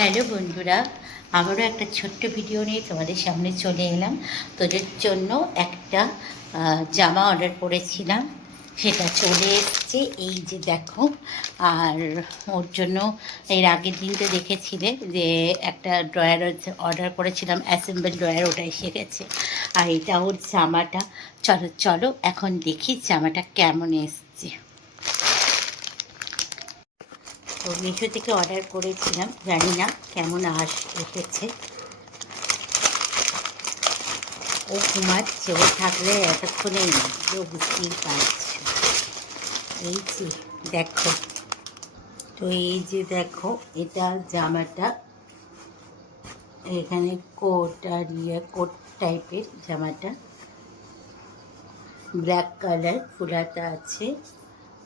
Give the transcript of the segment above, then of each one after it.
Hello বন্ধুরা, আবারও একটা ছোট্ট ভিডিও নিয়ে তোমাদের সামনে চলে এলাম। তোদের জন্য একটা জামা অর্ডার করেছিলাম। সেটা চলে এসছে, এই যে দেখো। আর ওর জন্য এর আগের দিন তো দেখেছিলে যে একটা ড্রয়ার অর্ডার করেছিলাম, অ্যাসেম্বল ড্রয়ার, ওটা এসে গেছে। আর এটা ওর জামাটা। চলো চলো, এখন দেখি জামাটা কেমন এসছে। তো মিশো থেকে অর্ডার করেছিলাম, জানি না কেমন আস, এসেছে। ও ঘুমাচ্ছে, ও থাকলে এতক্ষণে কেউ বুঝতেই পারছে। এই যে দেখো, তো এই যে দেখো, এটা জামাটা, এখানে কোট আর ইয়ে কোট টাইপের জামাটা। ব্ল্যাক কালার ফুলাতা আছে।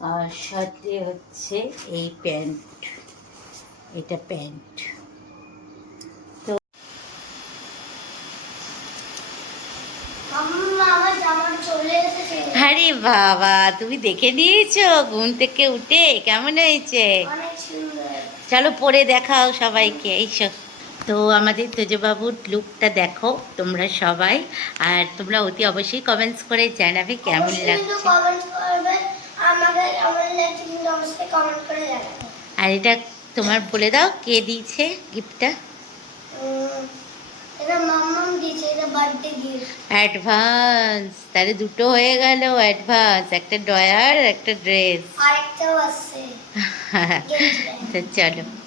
আর সাথে হচ্ছে এই প্যান্ট। এটা প্যান্ট। এসেছে। আরে বাবা তুমি দেখে নিয়েছো ঘুম থেকে উঠে কেমন হয়েছে? চলো পরে দেখাও সবাইকে এইসব তো আমাদের তেজবাবুর লুকটা দেখো তোমরা সবাই আর তোমরা অতি অবশ্যই কমেন্টস করে জানাবে কেমন লাগছে। আর এটা তোমার বলে দাও কে দিয়েছে গিফটটা অ্যাডভান্স তাহলে দুটো হয়ে গেল অ্যাডভান্স একটা ড্রয়ার একটা ড্রেস। আরেকটাও আছে। চলো।